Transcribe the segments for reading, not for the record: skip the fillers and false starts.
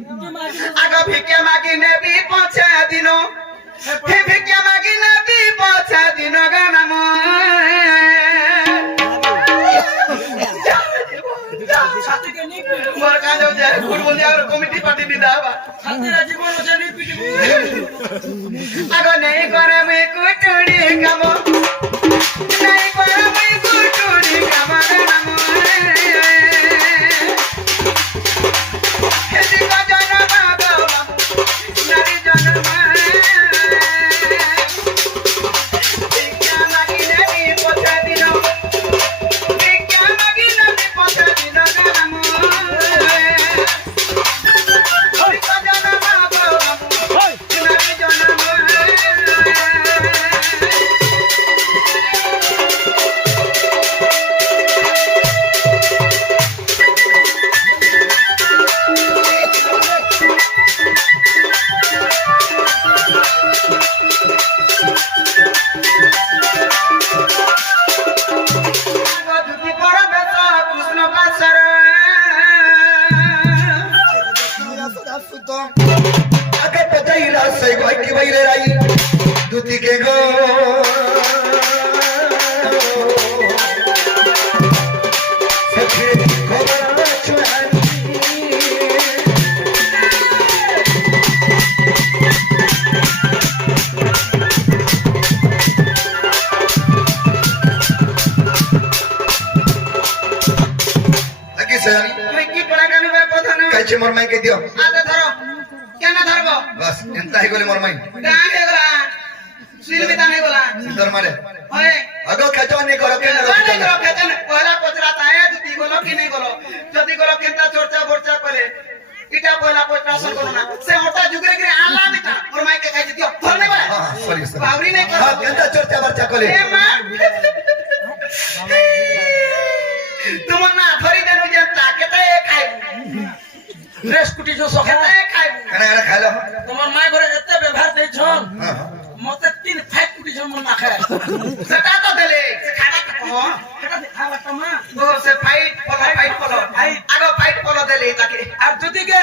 आगा भिक्षा मागी नेबी पछा दिनो हे भिक्षा मागी नेबी पछा दिनो गाना म मोर काजो जाय गुड बोल यार कमिटी पार्टी दिदा बा साथीरा जीवन जानी पिटी आगा नहीं करे मैं कुटुड़ी काम नहीं करे मैं कुटुड़ी काम गाना म मोर माई के दियो आते धरो केना धरबो बस एंता ही गोले मोर माई गांडे गला सिल में ताने गला सिंदर मारे ओए अगो खचो नहीं करो केना करो खचो पहला पचराता है दुती गोलो कि नहीं गोलो जदी गोलो केंता चर्चा बोर्चा करे इटा पहला पचरासन करो ना से ओटा जुगरे गिरे आला मिटा मोर माई के खाई दियो धर नहीं बा हां सॉरी बावरी नहीं करो हां केंता चर्चा बोर्चा करे ए मां तुम ना धरी देनु जे ताकेता ए खाई रेस कुटी जो सखा ए खाई खाना खा लो तमर माय घरे एते व्यवहार दे छन मते 3 फाइट कुटी छन मन ना खाए सेटा तो देले से खाना हो सेटा खावा तमा तो से फाइट पलो आगो फाइट पलो देले ताके আর যদি কে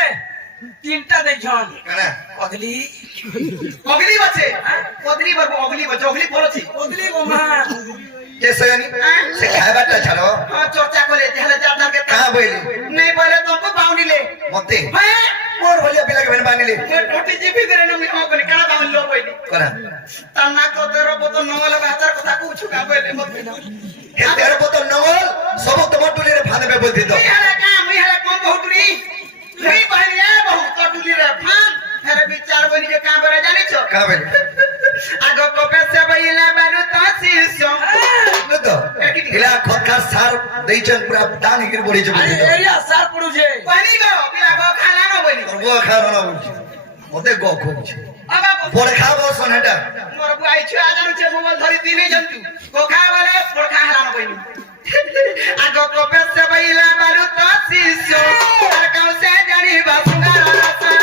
তিনটা দে ছন কানা অগলি বাছে অগলি বাছে অগলি পড়ছি অগলি গো মা कैसे से खाबाटा छाड़ो हां चर्चा करे तेहले जादार के कहां बोली नहीं बोले तुमको बाउनी ले मते हां मोर भलिया बिला के बानी ले टोटी जीपी करे न मी ओकनी कना बाउन लो बोली करा तना को तेरो बोतल नंगल बाजार कथा पूछु का बोले मते हे तेरो बोतल नंगल सब तमर टुली रे फाने में बोल दे तो मी हला कम बहुटुरी मी बाहरिया बहुत टुली रे फान हेरे विचार बनी के काम करे जानी छो का बोली आगो कोपे से बइला बानु तो सिसो न तो इला खतखार सार दैछन पूरा दान गिर पड़ी छ अरे एरिया सार पडु छे पानी गो पिला गो खाला न बइनी गो खाला न बइनी मते गो खूब छे आबा पोर खाबो सन हेटा मोर बुआई छ आजानु छे मोबाइल धरी तीने जंतु गो खा वाले पोर खाला न बइनी आगो कोपे से बइला बानु तो सिसो तर काउ से जानी बासुंगा रासा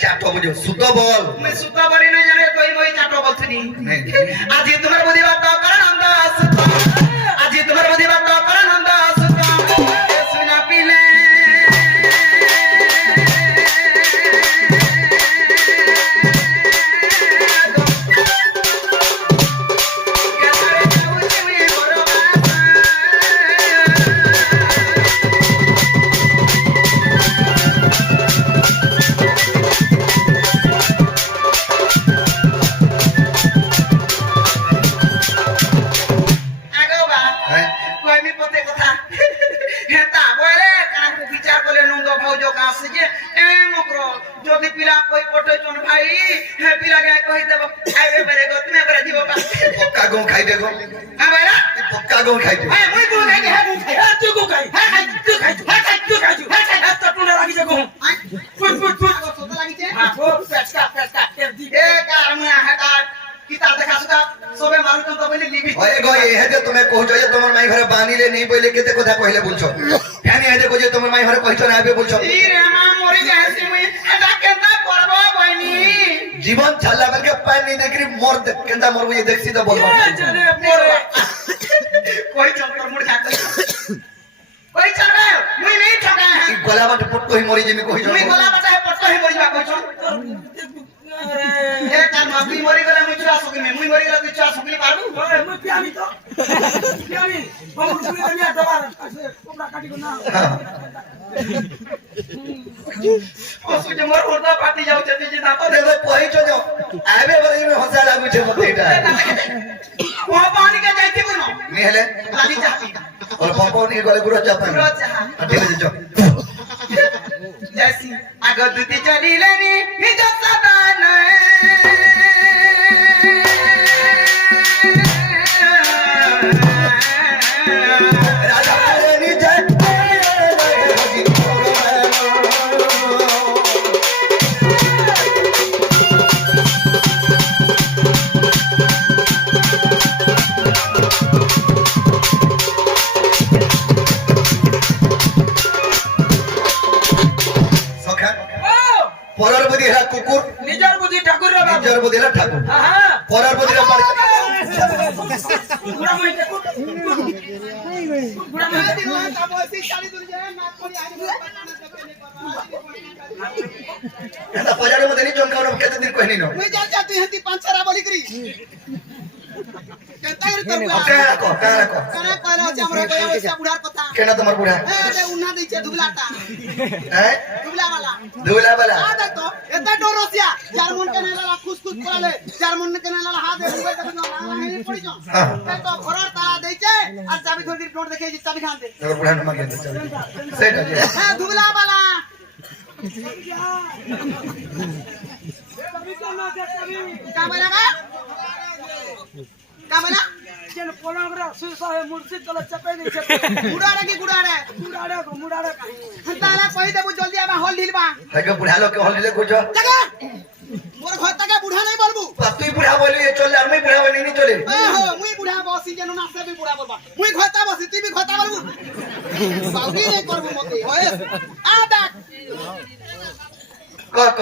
चाटो बुझो सुतो बोल मैं सुतो बोली नहीं जाने कोई मोई चाटो बोलथनी नहीं आज ये तुम्हारे बुद्धि बात तो कर नंद सुतो आज ये तुम्हारे बुद्धि बात तो कर नंद सुतो सुना पीले तुम्हें कहजो जे तुमर माई घरे बानी ले नहीं पहिले केते कथा कहले बुझो फैनी हे देखो जे तुमर माई घरे कहजो ना आबे बोलछो ई रे मां मरि जासी मुई एटा केता करबो बहिनी जीवन छाला करके पानी नहीं देखरी मोर केंदा मोर ये देखसी तो बोलबो चले मोरवा कोई चल कर मुड़ खाते कोई चल रे मुई नहीं ठगा है ई गला बाटे पट्टो ही मरी जेमी कहि मुई गला बाटे पट्टो ही मरि जा कहछो ए तार माफी मरि गला मुई चुरा सुकली में मुई मरि गला तू चुरा सुकली पाबू मुई पियामी तो पियामी हम सुने कन्या दबार कोबरा काटी को ना ओ सुजे मोर होदा पाटी जाउ छथि जे ना अरे भाई पहिचो जो आबे बरे में हंसा लागु छे मते एटा ओ पानी के जाइती कोनो नेहले लाली चाहती और पंपो नहीं गले गुरो चापा गुरो चाहा ठीक है जो जैसी आगो दुती चली लेनी निज सदान राजा रानी जय পরার বুদ্ধি হেলা কুকুর নিজর বুদ্ধি ঠাকুর রে বাবু নিজর বুদ্ধি হেলা ঠাকুর হ্যাঁ পরার বুদ্ধি হেলা পারে গুড়া মই তে গুড়া মই দিন তা বসি শাড়ি দুল যে না করি আনি এটা পজারে মধ্যে নি জমকাও না কেতে দিন কইনি নো মই যা যাতি হতি পাঁচরা বলি করি কেতা করি তোর কারা কো কানা কইলা আছে আমরা কইয়া ওইসা বুড়ার কথা কেনা তোমার বুড়া এ উন্না দিছে দুবলাটা হ্যাঁ দুবলা वाला দুলা বালা आ देख तो एता डोरोसिया जार्मन के नेला खुश कराले जार्मन के नेला हाथ दे उबे तक ना नहीं पड़ी जो तो घरर ताला देइचे और चाबी थोड़ी नोट देखे चाबी खान दे তোর বুড়া না মাগে সেট আছে हां दुबला वाला कामला जेन पोलावरा सुसा है मुर्शिद तले चपे नहीं चपे गुडाड़े की गुडाड़े को मुड़ाड़े काहे ताला कहि देबु जल्दी आबा हॉल ढिलबा হাগে বুড়া লোক হল দিলে কুছ जगह मोर घर तक बुढ़ा नहीं बोलबू তুই বুড়া বলি চলে আর মই বুড়া বলি নি চলে ए हो मुई बुढ़ा बसी जेनु ना से भी बुढ़ा बोलबा मुई घता बसी तू भी घता बोलबू बाउडी नहीं करबू मते होए आ देख ক ক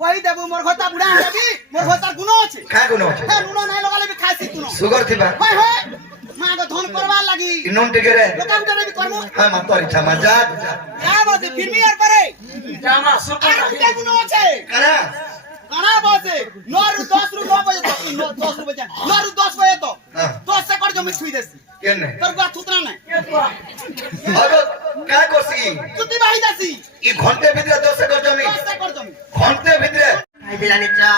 कहि देबू मोर घता बुढ़ा है भी मोर घता गुनो আছে কা গুণ আছে ए नुनो नहीं लगाले भी खासी तुनो সুগার থিবা होय होय मां को धन करवा लगी নুন টিকে রে लोकाम करे भी करमु হ্যাঁ মা তোর ইচ্ছা মা যা का बसे फिर भी यार परे जामा सुपर के गुनो আছে কারা काना बसे 9 रु 10 रु 9 बजे तो 10 रु बजे 9 रु 10 बजे तो हां 10 से कर जमी छुई देसी কেন তোর গা থুতরা নাই আগো কা করছি তুই বাহি দাসি ই ঘন্টা ভিতরে 10 একর জমি 10 से कर जमी ঘন্টা ভিতরে আইলানি চা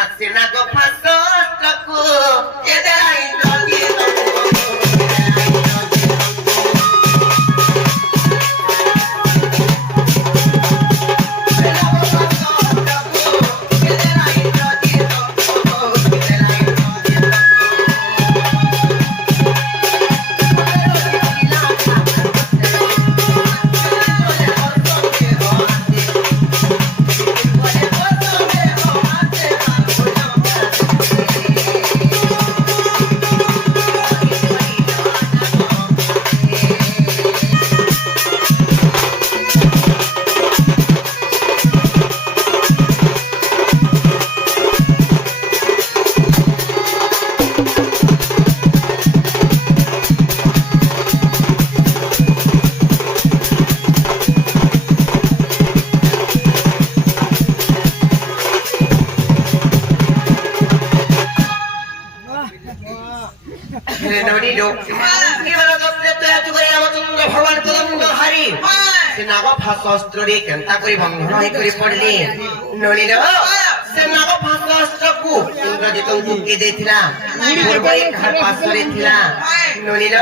আসিনা গো ফাসস্টকু এদাই নদী নদীলো এবার দত্তে তো এত করে রামচন্দ্র ভগবান পদমঙ্গ হারি সে নাগ ফাসস্ত্ররে কেন্তা করে বন্ধন হয়ে করে পড়লে নদীলো সে নাগ ফাসস্ত্রকু ইন্দ্রজিতଙ୍କୁ কে ଦେଇଥିଲା ପୂର୍ବରେ କାହା ପାଶରେ ଥିଲା ନଳିଲ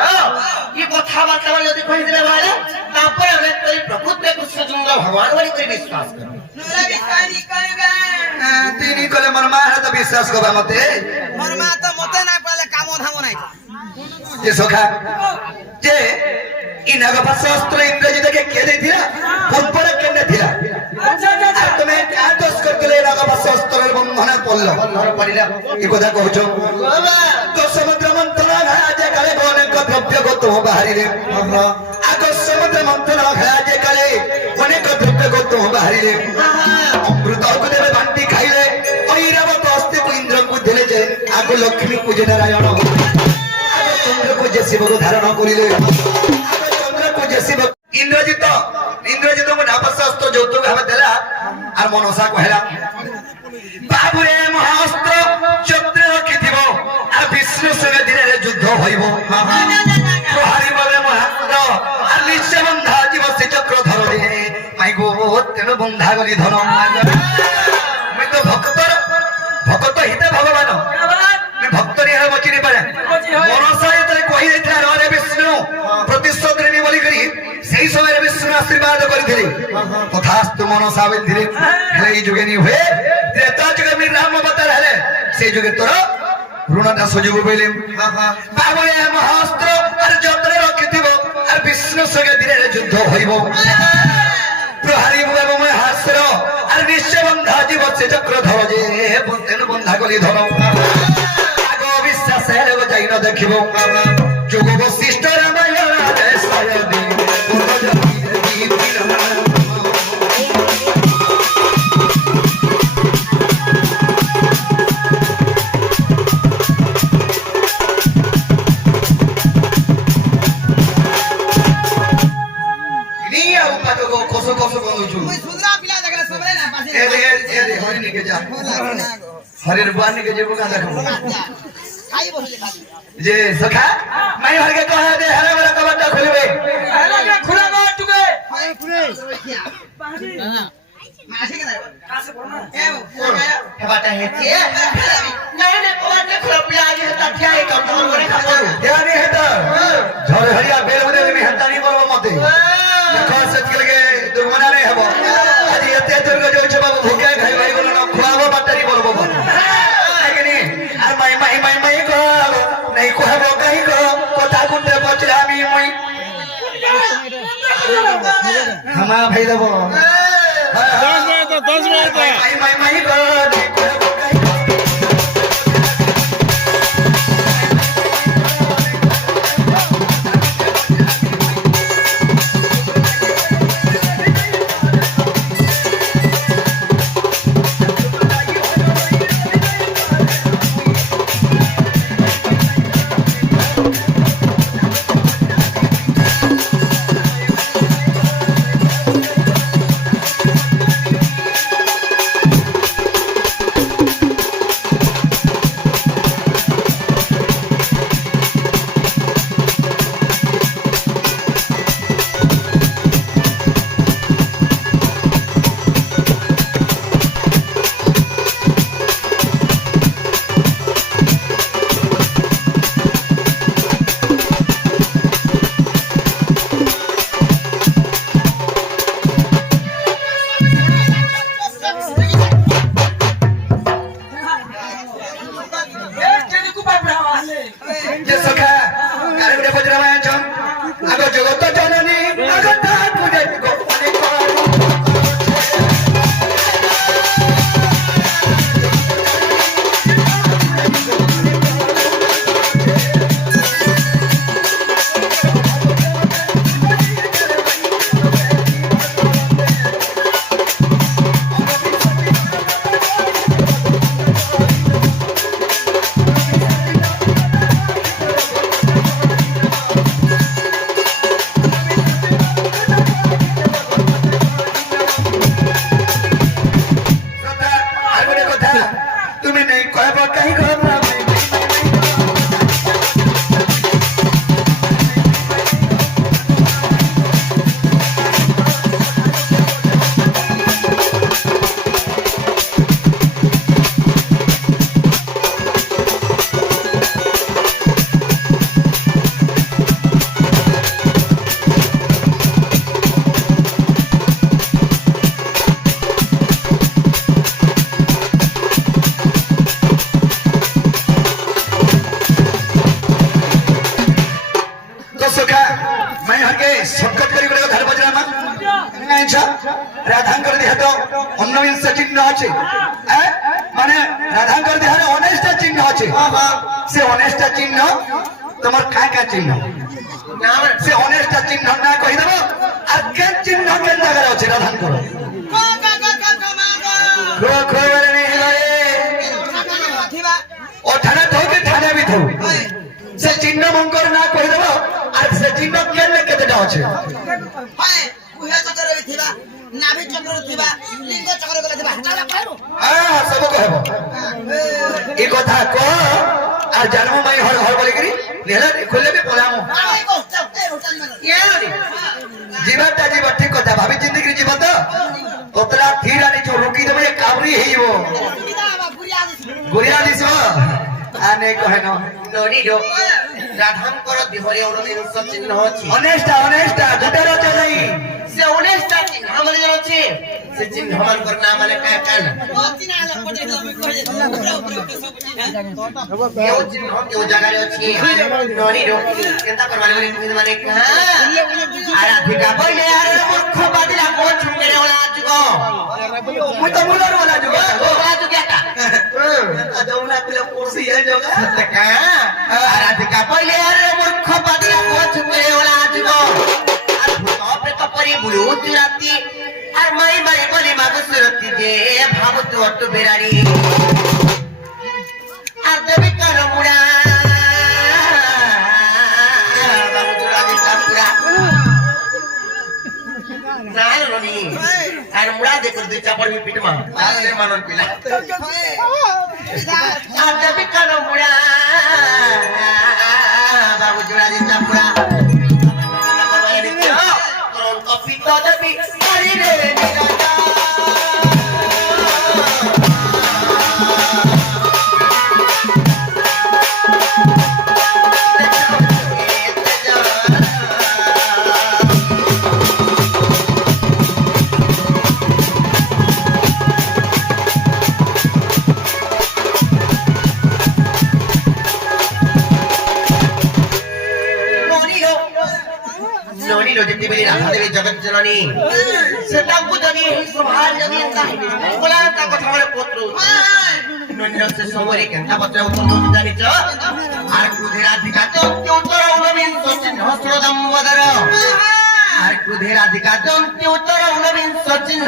କି କଥାବାର୍ତ୍ତା ମାନେ ଯଦି କହିଦେଲେ ଭାଇର ତାପରେ ଆମେ କରି ପ୍ରକୃତ କୃଷ୍ଣଚନ୍ଦ୍ର ଭଗବାନ ବୋଲି କରି ବିଶ୍ୱାସ କରୁ তুই নি কলে মোর মা হাতে বিশ্বাস করবা মতে मोर मां तो मते ना पाले काम धाम নাই যে সখা যে ই নাগপা শাস্ত্র ইংরেজি দেখে কে দিলা পম্পরে কেনে দিলা আর তুমি কা দোষ করলে নাগপা শাস্ত্রের বন্ধনে পড়ল বন্ধন পড়িলা এই কথা কইছ তো সমুদ্র মন্থন আজ কালে অনেক দ্রব্য গত বাহারিলে আগ সমুদ্র মন্থন খেলাতে কালে অনেক দ্রব্য গৌতম বাহারিলে অমৃতକୁ দেবে বান্টি খাইলে ঐরাবত অস্তিକୁ ইন্দ্রଙ୍କୁ দেলে যে আগ লক্ষ্মীକୁ যে নারায়ণ আগ চন্দ্রକୁ যে শিবକୁ ধারণ করিলে আগ চন্দ্রକୁ যে শিব ইন্দ্রজিতଙ୍କୁ নাপশাস্ত্র যৌতুক ভাবে দেলা আর মনসা কহিলা বাবুরে মহাস্ত্র চন্দ্র রখিথিব আর বিষ্ণু সঙ্গে দিনে যুদ্ধ হইব প্রহারি বলে মহাস্ত্র আর নিশ্চয় বন্ধা জীব সে চক্র ধরে মাই গো তেণু বন্ধা গলি ধন মুই তো ভক্ত হিতে ভগবান ভক্ত নিহার বচি নি পারে মনসা যেতলে কহি যাইଥିଲା রে বিষ্ণু প্রতিশোধ নেবি বলি করি সেই সময় বিষ্ণু আশীর্বাদ করিଥିଲେ তথাস্তু মনসা বেধিরে হেলে এই যুগে নি হয়ে ত্রেতা যুগে মে রাম অবতার হেলে সেই যুগে তোর ঋণটা সজীব বইলে বাবুরে মহাস্ত্র আর যন্ত্রে রখিথিব আর বিষ্ণু সঙ্গে দিনে যুদ্ধ হইব প্রহারি এবং মহাস্ত্র আর নিশ্চয় বন্ধা জীব সে চক্র ধর যে তেণু বন্ধা গলি ধর আগ বিশ্বাস হেলে যাই ন দেখিব যোগ বশিষ্ঠ রামায়ণ সায়দি হরের বান নিকে যে বোকা দেখো যে সখা মাই হরকে কহে দে হরে বড় কবাটা খুলবে আরে খুলে গো টুকে হেবাটা হেছে নাই না কোনে খুলপিয়া আজ হেতা ঠিয়া এই কত করে খাবো ইয়ানি হেতা ঝড় হরিয়া বেল বদে মি হেতা নি বলবো মতে দেখো সচকে দুমনা রে হবো আজ এতে দুর্গ যে বাবু ভুকে খাই ভাই বলো না খুয়াবো বাটারি বলবো বল আইগনি আর মাই গো নাই কহবো কাই গো কথা গুন্ডে পচরা আমি মই হামা ভাই দেবো 10 মিনিট মাই গো নাই কহবো কাই গো রাধাঙ্কর দেহে তো অন্নবিংশ চিহ্ন আছে মানে রাধাঙ্কর দেহে অনেকটা চিহ্ন আছে সে অনেকটা চিহ্ন তোমার কাকা চিহ্ন না মানে সে অনেস্টা চিহ্ন না কই দেব আর কেন চিহ্ন কেন জায়গা আছে রাধান করো খো খো বলে নেই হরে ও থানা ধোকে থানা বি থো সে চিহ্ন মঙ্গল না কই দেব আর সে চিহ্ন কেন কেতেটা আছে নাভি চক্র থিবা লিঙ্গ চক্র গলে থিবা হাটা পাইবো হ্যাঁ সব কহব এই কথা কো আর জন্ম মাই হর হর বলি করি নেলা খুললে বি পলামু আই কো চাও এ হোটেল মানে ইয়ানি জীবনটা জীব ঠিক কথা ভাবি জিন্দগি জীবন তো তোতরা ধীর আনি চো রুকি দেবে কাবরি হেইবো সুবিধা বা গুড়িয়া দিছি গুড়িয়া দিছ আনে কহেন ননিরো রাধাঙ্কর দেহরে অনবিংশ চিহ্ন ଅଛି অনেস্টা দুটার চাই ସେ 19ଟା ଚିହ୍ନ ମାନେ ଯୋଉ ଅଛି ସେ ଚିହ୍ନ ମାନଙ୍କର ନାଁ ମାନେ କାଁ କାଁ ଚିନା ହେଲା ପଟେ ଆମେ କହି ପୁରା ଉପରେ ସବୁ ଚିନା କେଉଁ ଚିହ୍ନ କେଉଁ ଜାଗାରେ ଅଛି ନନିର କେନ୍ତା କରବାରେ ବୋଲି କହିଲେ ମାନେ କାଁ ଆରାଧିକା କହିଲେ ଆରେ ମୂର୍ଖ ବାଦିଲା କୋ ଛୁଙ୍ଗରେ ଓଳା ଆଜୁଗ ମୁଁ ତ ମୁଲର वाला जुगा ଓଳା ଜୁଗିଆଟା ଜଉନା ପିଲା ପୋସି ଯାଇ ଜଗା ସତେ କାଁ ଆରାଧିକା କହିଲେ ଆରେ ମୂର୍ଖ ବାଦିଲା କୋ ଛୁଙ୍ଗରେ ଓଳା ଆଜୁଗ আর ভূত প্রেত পরি বুড়ু রাতি আর মাই মাই বলি মাগুসরতি যে ভাবতু অট্টু বেরাড়ি আর দেবী কান মুড়া বাবু জোড়া দিতা পুরা না রনি আর মুড়া দেখুন দুই চাপড় মি পিটমা তাহলে মানন পিলা আর দেবী কান মুড়া বাবু জোড়া দিতা পুরা Pito de mi marine mi gata ননিলো যেতে বলি রাধা দেবী জগৎ জননী সে তাঙ্কু যদি সভার যদি কাহিনী বলা তা কথা বলে পুত্র ননিলো সে সমরে কেন্তা পত্র উত্তর জানিছ আর ক্রোধেরাধিকা দন্তি উত্তর ঊনবিংশ চিহ্ন শ্রোদম্বদর আর ক্রোধেরাধিকা দন্তি উত্তর ঊনবিংশ চিহ্ন